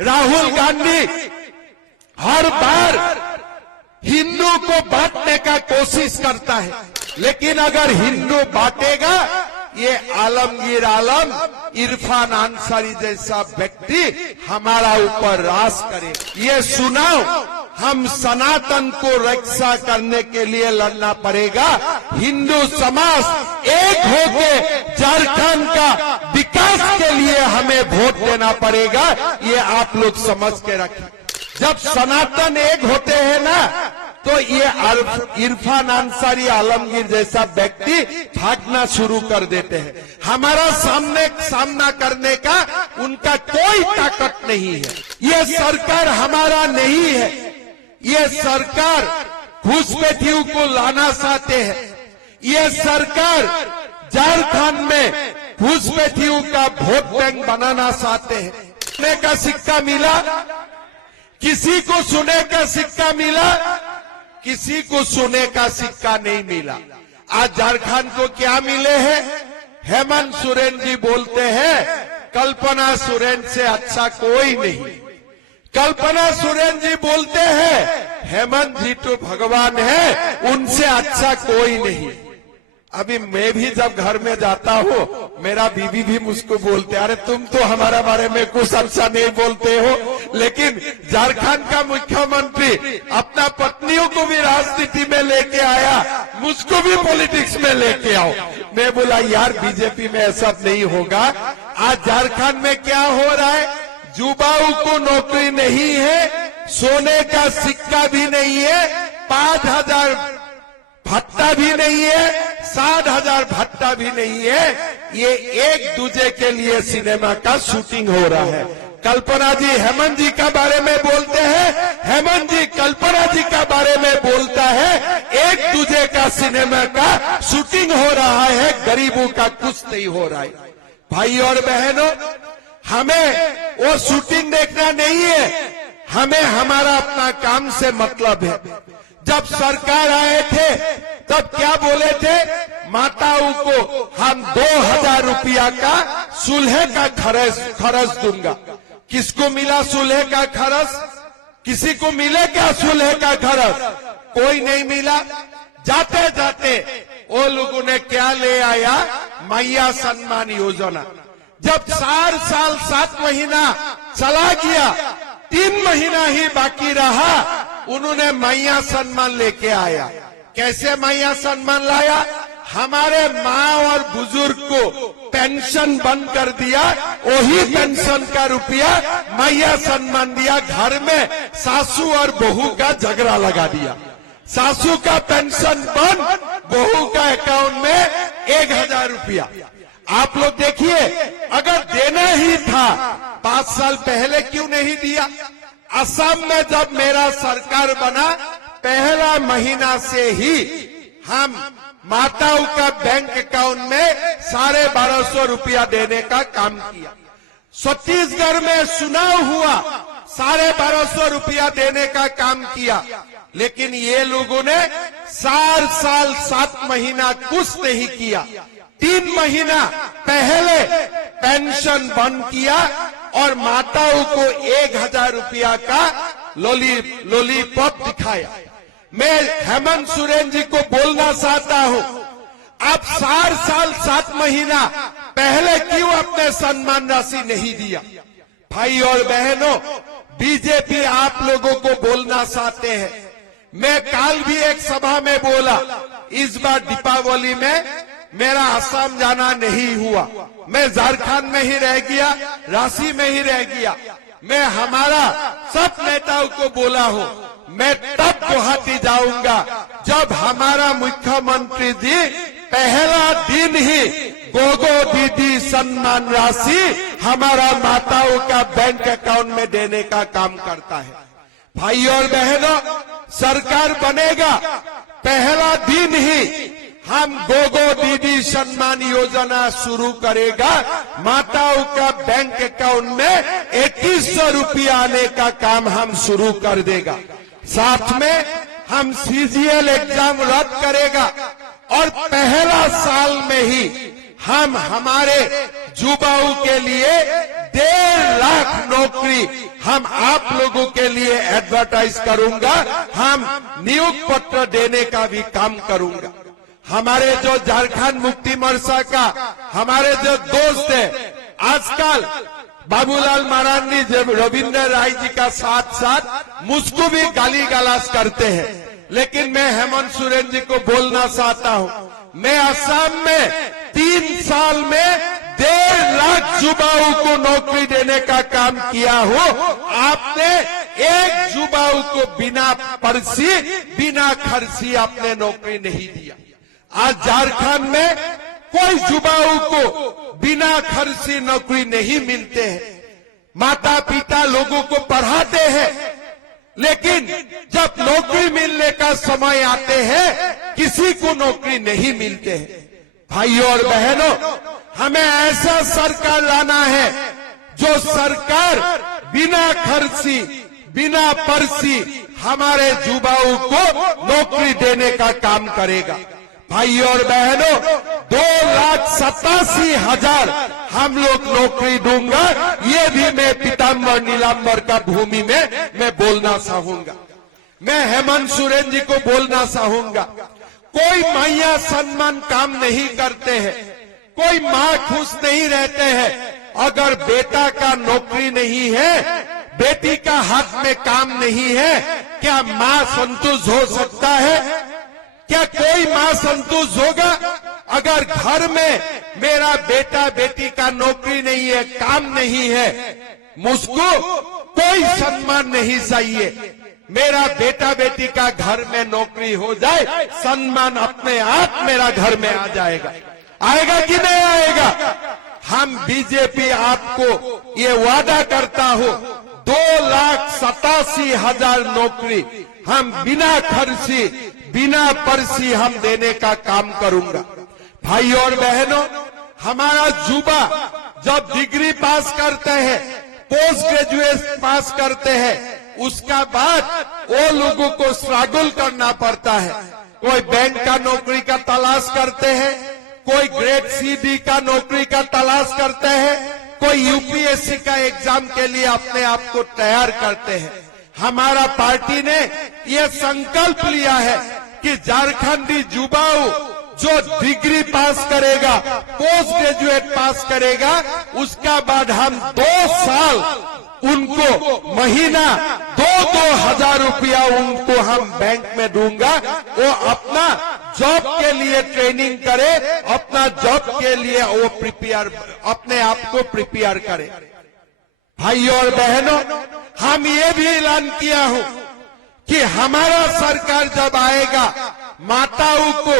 राहुल गांधी हर बार हिंदू को बांटने का कोशिश करता है, लेकिन अगर हिंदू बांटेगा ये आलमगीर आलम इरफान अंसारी जैसा व्यक्ति हमारा ऊपर राज करे। ये सुनाओ, हम सनातन को रक्षा करने के लिए लड़ना पड़ेगा। हिंदू समाज एक होके झारखंड का विकास के लिए हमें वोट देना पड़ेगा। ये आप लोग समझ के रखें। जब सनातन एक होते हैं ना, तो ये इरफान अंसारी आलमगीर जैसा व्यक्ति भागना शुरू कर देते हैं। हमारा सामना करने का उनका कोई ताकत नहीं है। ये सरकार हमारा नहीं है। ये सरकार घुसपैठियों को लाना चाहते हैं। ये सरकार झारखंड में घुसपैठियों का वोट बैंक बनाना चाहते हैं। सोने का सिक्का मिला, किसी को सोने का सिक्का मिला, किसी को सोने का सिक्का नहीं मिला। आज झारखंड को क्या मिले हैं? हेमंत सोरेन जी बोलते हैं कल्पना सोरेन से अच्छा कोई नहीं। कल्पना सोरेन जी बोलते हैं हेमंत जी तो भगवान है, उनसे अच्छा कोई नहीं। अभी मैं भी जब घर में जाता हूँ, मेरा बीवी भी मुझको बोलते, अरे तुम तो हमारे बारे में कुछ अच्छा नहीं बोलते हो। लेकिन झारखंड का मुख्यमंत्री अपना पत्नियों को भी राजनीति में लेके आया, मुझको भी पॉलिटिक्स में लेके आओ। मैं बोला यार बीजेपी में ऐसा नहीं होगा। आज झारखंड में क्या हो रहा है? युवाओं को नौकरी नहीं है, सोने का सिक्का भी नहीं है, 5,000 भत्ता भी नहीं है, 60,000 भत्ता भी नहीं है। ये एक दूजे के लिए सिनेमा का शूटिंग हो रहा है। कल्पना जी हेमंत जी का बारे में बोलते हैं, हेमंत जी कल्पना जी का बारे में बोलता है। एक दूजे का सिनेमा का शूटिंग हो रहा है, गरीबों का कुछ नहीं हो रहा है। भाई और बहनों, हमें वो शूटिंग देखना नहीं है, हमें हमारा अपना काम से मतलब है। जब सरकार आए थे तब क्या बोले थे? माताओं को हम 2,000 रुपया का सुलह का खर्च दूंगा। किसको मिला सुलह का खर्च? किसी को मिले क्या सुलह का खर्च? कोई नहीं मिला। जाते जाते वो लोगों ने क्या ले आया? मैया सम्मान योजना। जब 4 साल 7 महीना चला गया, 3 महीना ही बाकी रहा, उन्होंने मैया सम्मान लेके आया। कैसे मैया सम्मान लाया? हमारे माँ और बुजुर्ग को पेंशन बंद कर दिया, वही पेंशन का रुपया मैया सम्मान दिया। घर में सासू और बहू का झगड़ा लगा दिया। सासू का पेंशन बंद, बहू का अकाउंट में 1,000 रुपया। आप लोग देखिए, अगर देना ही था 5 साल पहले क्यों नहीं दिया? असम में जब मेरा सरकार बना, पहला महीना से ही हम माताओं का बैंक अकाउंट में 1250 रुपया देने का काम किया। छत्तीसगढ़ में चुनाव हुआ, 1250 रुपया देने का काम किया। लेकिन ये लोगों ने 4 साल 7 महीना कुछ नहीं किया। 3 महीना पहले पेंशन बंद किया और माताओं को 1,000 रुपया का लॉलीपॉप दिखाया। मैं हेमंत सोरेन जी को बोलना चाहता हूं, आप 4 साल 7 महीना पहले क्यों अपने सम्मान राशि नहीं दिया? भाई और बहनों, बीजेपी आप लोगों को बोलना चाहते हैं। मैं कल भी एक सभा में बोला, इस बार दीपावली में मेरा असम जाना नहीं हुआ, मैं झारखंड में ही रह गया, रांची में ही रह गया। मैं हमारा सब नेताओं को बोला हूं, मैं तब गुवाहाटी जाऊंगा जब हमारा मुख्यमंत्री जी पहला दिन ही गोगो दीदी सम्मान राशि हमारा माताओं का बैंक अकाउंट में देने का काम करता है। भाई और बहनों, सरकार बनेगा, पहला दिन ही हम गोगो दीदी सम्मान योजना शुरू करेगा। माताओं का बैंक अकाउंट में 2100 रुपया आने का काम हम शुरू कर देगा। साथ में हम CGL एग्जाम रद्द करेगा और पहला साल में ही हम हमारे युवाओं के लिए 1.5 लाख नौकरी हम आप लोगों के लिए एडवर्टाइज करूंगा, हम नियुक्ति पत्र देने का भी काम करूंगा। हमारे जो झारखंड मुक्ति मोर्चा का हमारे जो दोस्त है, आजकल बाबूलाल मरांडी जब रविंद्र राय जी का साथ साथ मुझको भी गाली गलौज करते हैं, लेकिन मैं हेमंत सोरेन जी को बोलना चाहता हूं, मैं असम में 3 साल में 1.5 लाख युवाओं को नौकरी देने का काम किया हूं। आपने एक युवाओं को बिना पर्ची बिना खर्ची आपने नौकरी नहीं दिया। आज झारखंड में कोई युवाओं को बिना खर्ची नौकरी नहीं मिलते हैं। माता पिता लोगों को पढ़ाते हैं, लेकिन जब नौकरी मिलने का समय आते हैं किसी को नौकरी नहीं मिलते हैं। भाइयों और बहनों, हमें ऐसा सरकार लाना है जो सरकार बिना खर्ची बिना पर्ची हमारे युवाओं को नौकरी देने का काम करेगा। भाइयों और बहनों, 2,87,000 हम लोग नौकरी दूंगा, ये भी मैं पीताम्बर नीलांबर का भूमि में मैं बोलना चाहूंगा। मैं हेमंत सोरेन जी को बोलना चाहूंगा, कोई मैया सम्मान काम नहीं करते हैं, कोई माँ खुश नहीं रहते हैं अगर बेटा का नौकरी नहीं है, बेटी का हाथ में काम नहीं है। क्या माँ संतुष्ट हो सकता है? क्या कोई माँ संतुष्ट होगा अगर घर में मेरा बेटा बेटी का नौकरी नहीं है, काम नहीं है, मुझको कोई सम्मान नहीं चाहिए। मेरा बेटा बेटी का घर में नौकरी हो जाए, सम्मान अपने आप मेरा घर में आ जाएगा। आएगा कि नहीं आएगा? हम बीजेपी आपको ये वादा करता हूं, 2,87,000 नौकरी हम बिना खर्ची बिना पर्ची हम देने का काम करूंगा। भाइयों और बहनों, हमारा युवा जब डिग्री पास करते हैं, पोस्ट ग्रेजुएट पास करते हैं, उसका बाद वो लोगों को स्ट्रगल करना पड़ता है। कोई बैंक का नौकरी का तलाश करते हैं, कोई ग्रेड सी का नौकरी का तलाश करते हैं, कोई यूपीएससी का एग्जाम के लिए अपने आप को तैयार करते हैं। हमारा पार्टी ने ये संकल्प लिया है कि झारखंडी युवाओं जो डिग्री पास करेगा, पोस्ट ग्रेजुएट पास करेगा, उसका बाद हम 2 साल उनको महीना 2-2 हजार रुपया उनको हम बैंक में दूंगा। वो अपना जॉब के लिए ट्रेनिंग करे, अपना जॉब के लिए वो प्रिपेयर, अपने आप को प्रिपेयर करे। भाइयों और बहनों, हम ये भी ऐलान किया हूं कि हमारा सरकार जब आएगा, माताओं को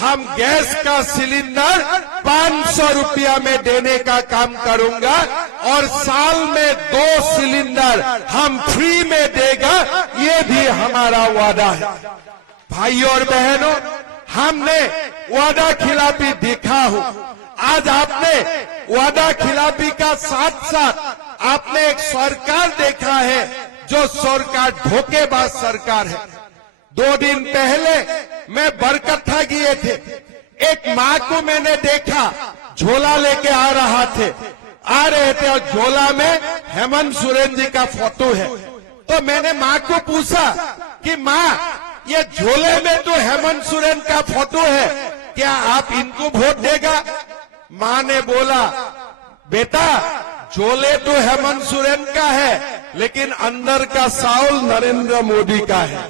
हम गैस का सिलेंडर 500 रुपया में देने का काम करूंगा और साल में 2 सिलेंडर हम फ्री में देगा, ये भी हमारा वादा है। भाइयों और बहनों, हमने वादा खिलाफी देखा हो। आज आपने वादा खिलाफी का साथ साथ आपने एक सरकार देखा है जो सरकार धोखेबाज सरकार है। 2 दिन पहले मैं बरकट्ठा गए थे, एक माँ को मैंने देखा, झोला लेके आ रहे थे और झोला में हेमंत सोरेन जी का फोटो है। तो मैंने माँ को पूछा कि माँ, ये झोले में तो हेमंत सोरेन का फोटो है, क्या आप इनको वोट देगा? माँ ने बोला, बेटा झोले तो हेमंत सोरेन का है, लेकिन अंदर का साउल नरेंद्र मोदी का है।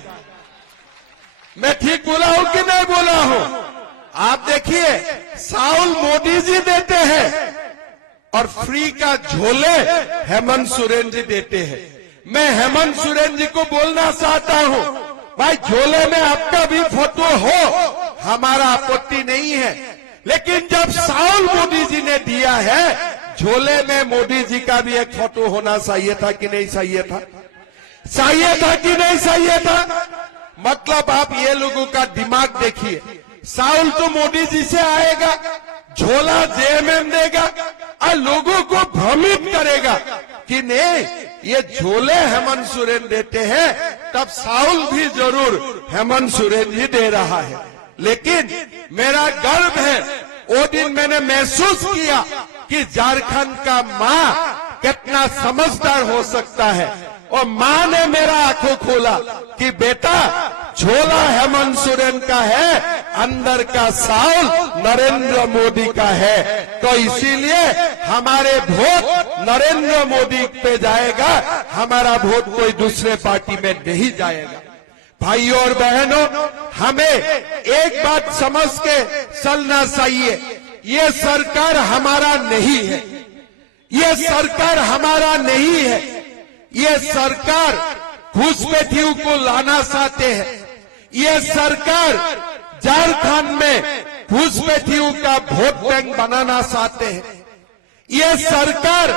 मैं ठीक बोला हूं कि नहीं बोला हूं? आप देखिए, साउल मोदी जी देते हैं और फ्री का झोले हेमंत सोरेन जी देते हैं। मैं हेमंत सोरेन जी को बोलना चाहता हूं, भाई झोले में आपका भी फोटो हो, हमारा आपत्ति नहीं है, लेकिन जब साउल मोदी जी ने दिया है, झोले में मोदी जी का भी एक फोटो होना चाहिए था कि नहीं चाहिए था? चाहिए था कि नहीं चाहिए था? मतलब आप ये लोगों का दिमाग देखिए, साउल तो मोदी जी से आएगा, झोला जेएमएम देगा और लोगों को भ्रमित करेगा कि नहीं, ये झोले हेमंत सोरेन देते हैं, तब साउल भी जरूर हेमंत सोरेन जी दे रहा है। लेकिन मेरा गर्व है, वो दिन मैंने महसूस किया कि झारखंड का माँ कितना समझदार हो सकता है। और माँ ने मेरा आंखों खोला कि बेटा झोला हेमंत सोरेन का है, अंदर का साउल नरेंद्र मोदी का है। तो इसीलिए हमारे वोट नरेंद्र मोदी पे जाएगा, हमारा वोट कोई दूसरे पार्टी में नहीं जाएगा। भाइयों और बहनों, हमें एक बात समझ के चलना चाहिए, ये सरकार हमारा नहीं है, ये सरकार हमारा नहीं है। ये सरकार घुसपैठियों को लाना चाहते हैं। ये सरकार झारखंड में घुसपैठियों का वोट बैंक बनाना चाहते हैं। ये सरकार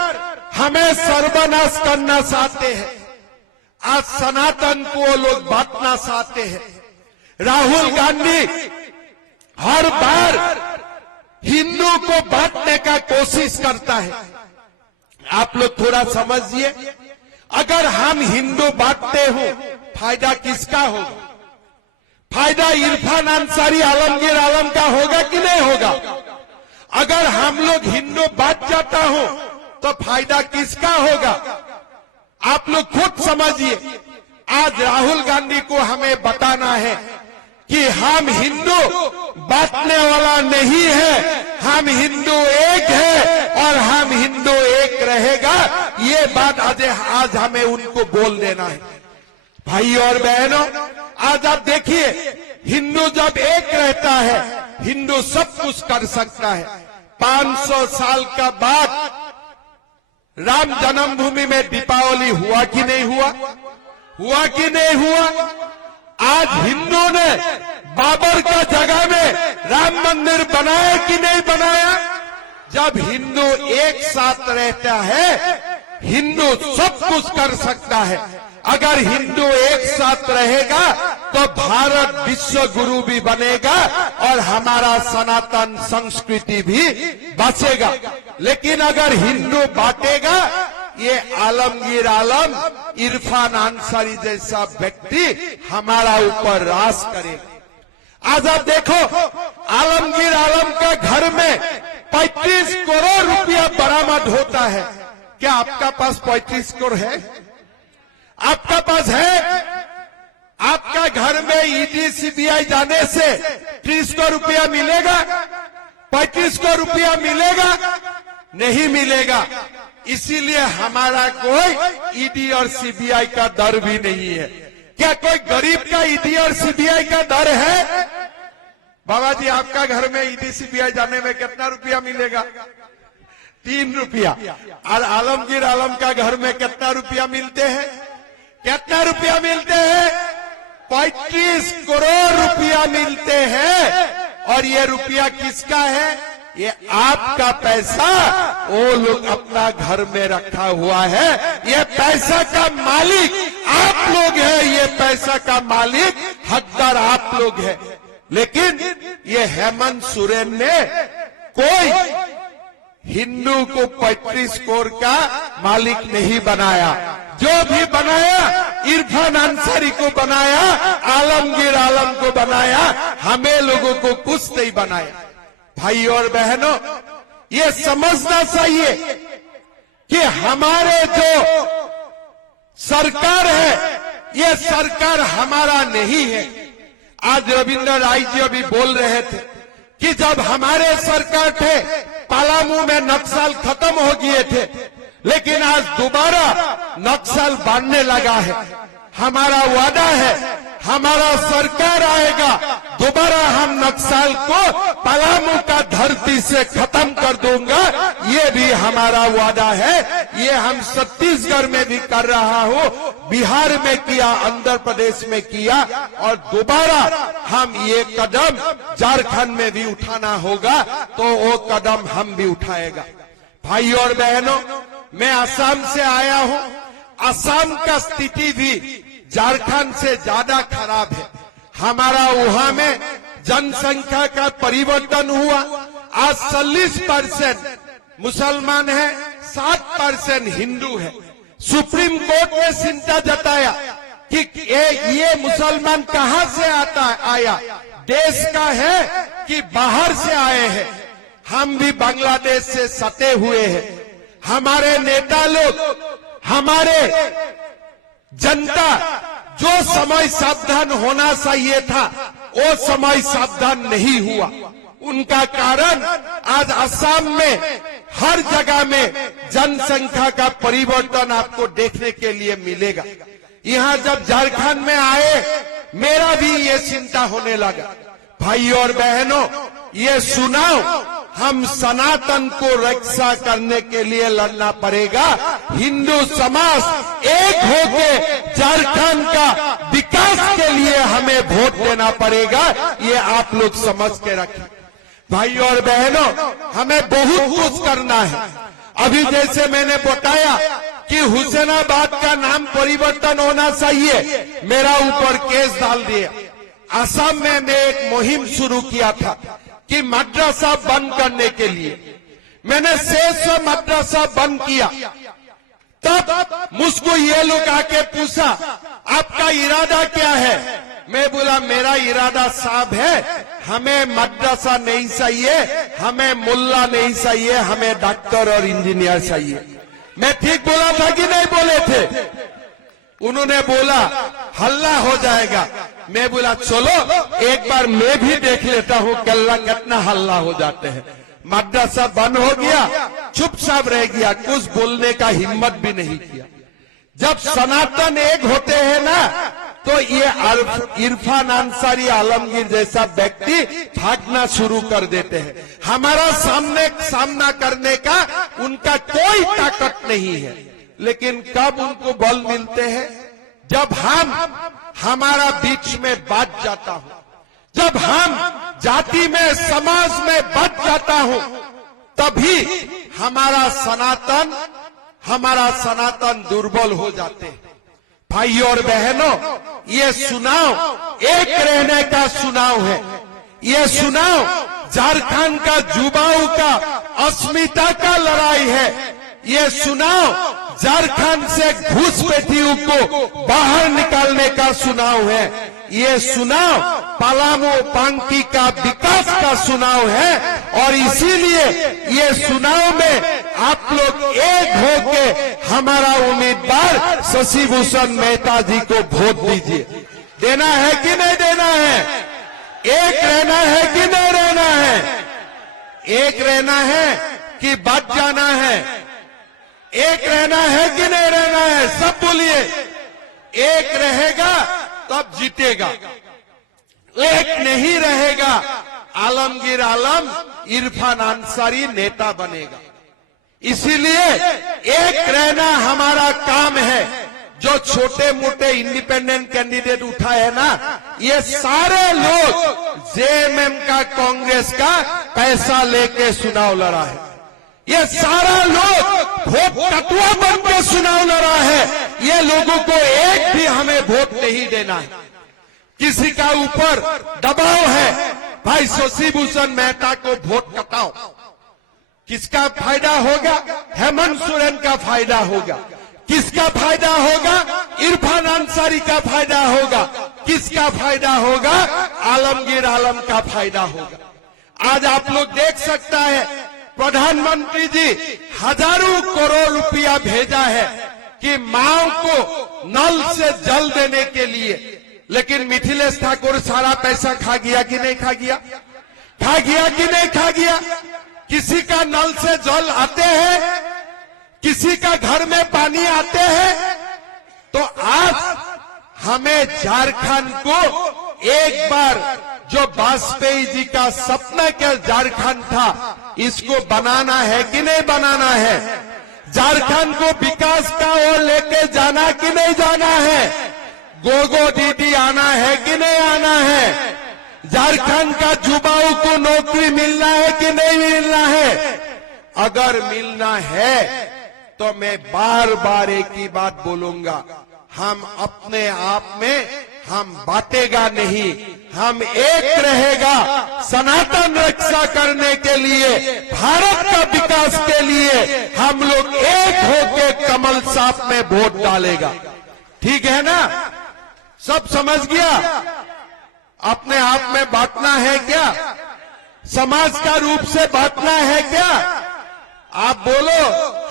हमें सर्वनाश करना चाहते हैं। आज सनातन को वो लोग बांटना चाहते हैं। राहुल गांधी हर बार हिंदू को बांटने का कोशिश करता है। आप लोग थोड़ा समझिए, अगर हम हिंदू बांटते हो, फायदा किसका होगा? फायदा इरफान अंसारी आलमगीर आलम का होगा कि नहीं होगा? अगर हम लोग हिंदू बांट जाता हो तो फायदा किसका होगा? आप लोग खुद समझिए। आज राहुल गांधी को हमें बताना है कि हम हिंदू बांटने वाला नहीं है, हम हिंदू एक है और हम हिंदू एक रहेगा। ये बात आज हमें उनको बोल देना है। भाई और बहनों, आज आप देखिए, हिंदू जब एक रहता है, हिंदू सब कुछ कर सकता है। 500 साल का बाद राम जन्मभूमि में दीपावली हुआ कि नहीं हुआ? हुआ कि नहीं हुआ? आज हिंदू ने बाबर का जगह में राम मंदिर बनाया कि नहीं बनाया? जब हिंदू एक साथ रहता है, हिंदू सब कुछ कर सकता है। अगर हिंदू एक साथ रहेगा तो भारत विश्व गुरु भी बनेगा और हमारा सनातन संस्कृति भी बचेगा। लेकिन अगर हिंदू बांटेगा, ये आलमगीर आलम, इरफान अंसारी जैसा व्यक्ति हमारा ऊपर राज करेगा। आज आप देखो, आलमगीर आलम का घर में 35 करोड़ रुपया बरामद होता है। क्या आपका पास 35 करोड़ है? आपका पास है? आपका घर में ईडी सीबीआई जाने से 30 करोड़ रुपया मिलेगा? 35 करोड़ रुपया मिलेगा? नहीं मिलेगा। इसीलिए हमारा कोई ईडी और सीबीआई का डर भी नहीं है। क्या कोई गरीब का ईडी और सीबीआई का डर है? बाबा जी, आपका घर में ईडी सीबीआई जाने में कितना रुपया मिलेगा? 3 रुपया। और आलमगीर आलम का घर में कितना रुपया मिलते हैं? कितना रुपया मिलते हैं? 35 करोड़ रुपया मिलते हैं। और ये रुपया किसका है? ये आपका पैसा वो लोग अपना घर में रखा हुआ है। ये पैसा का मालिक आप लोग हैं, ये पैसा का मालिक हकदार आप लोग हैं। लेकिन ये हेमंत सोरेन ने कोई हिंदू को 35 करोड़ का मालिक नहीं बनाया। जो भी बनाया, इरफान अंसारी को बनाया, आलमगीर आलम को बनाया, हमें लोगों को कुछ नहीं बनाया। भाई और बहनों, ये समझना चाहिए कि हमारे जो सरकार है, ये सरकार हमारा नहीं है। आज रविंद्र राय जी अभी बोल रहे थे कि जब हमारे सरकार थे, पलामू में नक्सल खत्म हो गए थे, लेकिन आज दोबारा नक्सल बढ़ने लगा है। हमारा वादा है, हमारा सरकार आएगा, दोबारा हम नक्सल को पलामू का धरती से खत्म कर दूंगा। ये भी हमारा वादा है। ये हम छत्तीसगढ़ में भी कर रहा हूं, बिहार में किया, आंध्र प्रदेश में किया, और दोबारा हम ये कदम झारखंड में भी उठाना होगा, तो वो कदम हम भी उठाएगा। भाई और बहनों, मैं असम से आया हूं। असम का स्थिति भी झारखंड से ज्यादा खराब है। हमारा वहां में जनसंख्या का परिवर्तन हुआ। आज 40% मुसलमान है, 7% हिंदू है। सुप्रीम कोर्ट ने चिंता जताया कि ये मुसलमान कहां से आया, देश का है कि बाहर से आए हैं। हम भी बांग्लादेश से सटे हुए हैं। हमारे नेता लोग, हमारे जनता जो समय सावधान होना चाहिए था वो समय सावधान नहीं हुआ। उनका कारण आज असम में हर जगह में जनसंख्या का परिवर्तन आपको देखने के लिए मिलेगा। यहाँ जब झारखंड में आए मेरा भी ये चिंता होने लगा, भाइयों और बहनों ये सुनाओ, हम सनातन को रक्षा करने के लिए लड़ना पड़ेगा। हिंदू समाज एक होके झारखंड का विकास के लिए हमें वोट देना पड़ेगा, ये आप लोग समझ के रखें। भाइयों और बहनों हमें बहुत कुछ करना है। अभी जैसे मैंने बताया कि हुसैनाबाद का नाम परिवर्तन होना चाहिए, मेरा ऊपर केस डाल दिया। असम में मैं एक मुहिम शुरू किया था कि मदरसा बंद करने के लिए। मैंने 600 मदरसा बंद किया। तब मुझको ये लोग आके पूछा आपका इरादा क्या है? मैं बोला मेरा इरादा साफ है, हमें मदरसा नहीं चाहिए, हमें मुल्ला नहीं चाहिए, हमें डॉक्टर और इंजीनियर चाहिए। मैं ठीक बोला था कि नहीं बोले थे? उन्होंने बोला हल्ला हो जाएगा। मैं बोला चलो एक बार मैं भी देख लेता हूँ कल्ला कितना हल्ला हो जाते हैं। मदरसा बंद हो गया, चुपचाप रह गया, कुछ बोलने का हिम्मत भी नहीं किया। जब सनातन एक होते हैं ना तो ये इरफान अंसारी आलमगीर जैसा व्यक्ति भागना शुरू कर देते हैं। हमारा सामना करने का उनका कोई ताकत नहीं है। लेकिन कब उनको बल मिलते हैं? जब हमारा बीच में बच जाता हूं, जब हम जाति में समाज में बच जाता हूं, तभी हमारा सनातन दुर्बल हो जाते हैं। भाइयों और बहनों ये चुनाव एक रहने का चुनाव है। ये चुनाव झारखंड का युवाओं का अस्मिता का लड़ाई है। ये चुनाव झारखंड से घुसपैठियों को बाहर निकालने का चुनाव है। ये चुनाव पलामू पांकी का विकास का चुनाव है और इसीलिए ये चुनाव में आप लोग एक होके हमारा उम्मीदवार शशि भूषण मेहता जी को वोट दीजिए। देना है कि नहीं देना है? एक रहना है कि नहीं रहना है? एक रहना है कि बच जाना है? एक रहना है कि नहीं रहना है? सब बोलिए। एक रहेगा तब जीतेगा, एक नहीं रहेगा आलमगीर आलम इरफान अंसारी नेता बनेगा। इसीलिए एक रहना हमारा काम है। जो छोटे मोटे इंडिपेंडेंट कैंडिडेट उठा है ना, ये सारे लोग जेएमएम का कांग्रेस का पैसा लेके चुनाव लड़ा है। ये सारा लोग वोट कटुआ बन के चुनाव लड़ा है। ये लोगों को एक भी हमें वोट नहीं देना है। किसी का ऊपर दबाव है, भाई शशि भूषण मेहता को वोट कटाओ। किसका फायदा होगा? हेमंत सोरेन का फायदा होगा। किसका फायदा होगा? इरफान अंसारी का फायदा होगा। किसका फायदा होगा? आलमगीर आलम का फायदा होगा। आज आप लोग देख सकता है प्रधानमंत्री जी हजारों करोड़ रुपया भेजा है कि माओ को नल से जल देने के लिए, लेकिन मिथिलेश ठाकुर सारा पैसा खा गया कि नहीं खा गया? खा गया कि नहीं खा गया? किसी का नल से जल आते हैं, किसी का घर में पानी आते हैं। तो आज हमें झारखंड को एक बार जो वाजपेयी जी का सपना क्या झारखंड था, इसको बनाना है कि नहीं बनाना है? झारखंड को विकास का ओर लेके जाना कि नहीं जाना है? गोगो दीदी आना है कि नहीं आना है? झारखंड का युवाओं को नौकरी मिलना है कि नहीं मिलना है? अगर मिलना है तो मैं बार बार एक ही बात बोलूंगा, हम अपने आप में हम बांटेगा नहीं, हम एक रहेगा। सनातन रक्षा करने के लिए, भारत का विकास के लिए हम लोग एक होके कमल साफ में वोट डालेगा। ठीक है ना? सब समझ गया? अपने आप में बांटना है क्या? समाज का रूप से बांटना है क्या? आप बोलो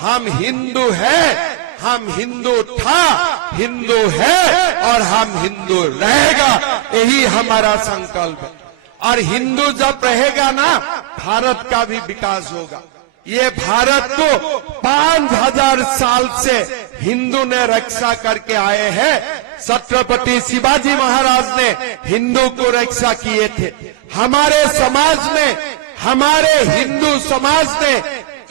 हम हिंदू हैं, हम हिंदू था, हिंदू है और हम हिंदू रहेगा, यही हमारा संकल्प है। और हिंदू जब रहेगा ना, भारत का भी विकास होगा। ये भारत को 5000 साल से हिंदू ने रक्षा करके आए हैं। छत्रपति शिवाजी महाराज ने हिंदू को रक्षा किए थे। हमारे समाज ने, हमारे हिंदू समाज ने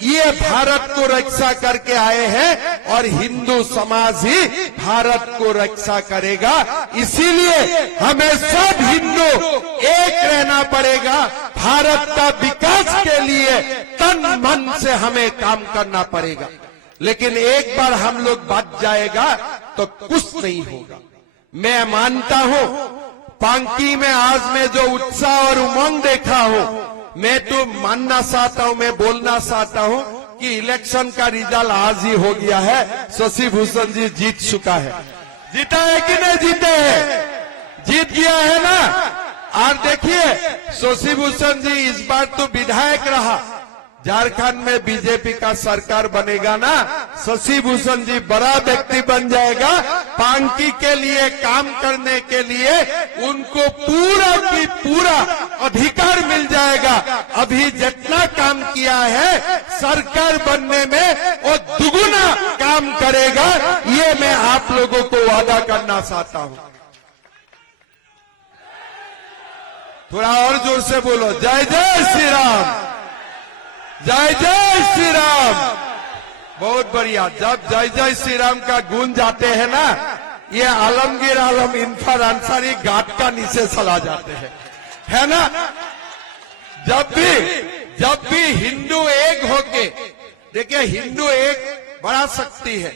ये भारत को रक्षा करके आए हैं और हिंदू समाज ही भारत को रक्षा करेगा। इसीलिए हमें सब हिंदू एक रहना पड़ेगा। भारत का विकास के लिए तन मन से हमें काम करना पड़ेगा। लेकिन एक बार हम लोग बच जाएगा तो कुछ नहीं होगा। मैं मानता हूं, पांकी में आज मैं जो उत्साह और उमंग देखा हूं, मैं तो मानना चाहता हूं, मैं बोलना चाहता हूं कि इलेक्शन का रिजल्ट आज ही हो गया है। शशि भूषण जी जीत चुका है। जीता है कि नहीं जीते हैं? जीत गया है ना। और देखिए, शशि भूषण जी इस बार तो विधायक रहा। झारखंड में बीजेपी का सरकार बनेगा ना, शशि भूषण जी बड़ा व्यक्ति बन जाएगा। पांकी के लिए काम करने के लिए उनको पूरा की पूरा अधिकार मिल जाएगा। अभी जितना काम किया है सरकार बनने में वो दुगुना काम करेगा। ये मैं आप लोगों को वादा करना चाहता हूं। थोड़ा और जोर से बोलो, जय जय श्री राम, जय जय श्री राम। बहुत बढ़िया। जब जय जय श्री राम का गूंज जाते हैं ना, ये आलमगीर आलम इरफान अंसारी घाट का नीचे चला जाते हैं, है ना। जब भी हिंदू एक होके, देखिए हिंदू एक बड़ा शक्ति है।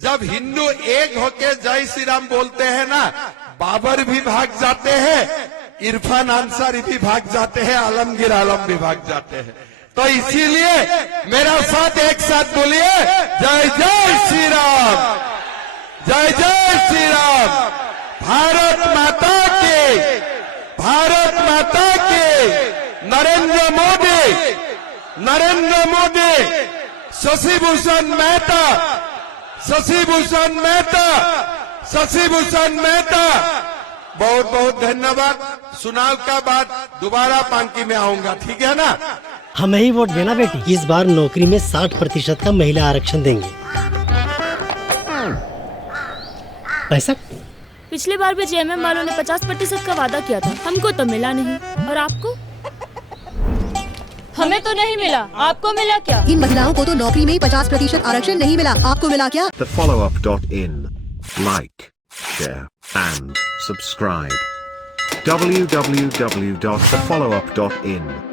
जब हिंदू एक होके जय श्री राम बोलते हैं ना, बाबर भी भाग जाते हैं, इरफान अंसारी भी भाग जाते हैं, आलमगीर आलम भी भाग जाते हैं। तो इसीलिए मेरा साथ एक साथ बोलिए, जय जय श्री राम, जय जय श्री राम। भारत माता के, भारत माता के। नरेंद्र मोदी, नरेंद्र मोदी, शशि भूषण मेहता, शशि भूषण मेहता, शशि भूषण मेहता। बहुत बहुत धन्यवाद। चुनाव का बाद दोबारा पांकी में आऊंगा, ठीक है ना। हमें ही वोट देना बेटी। इस बार नौकरी में 60% का महिला आरक्षण देंगे। पैसा पिछली बार भी जेएमएम वालों ने 50% का वादा किया था, हमको तो मिला नहीं। और आपको? हमें तो नहीं मिला, आपको मिला क्या? इन महिलाओं को तो नौकरी में 50% आरक्षण नहीं मिला, आपको मिला क्या? TheFollowUp.in. Like, share and subscribe. www.thefollowup.in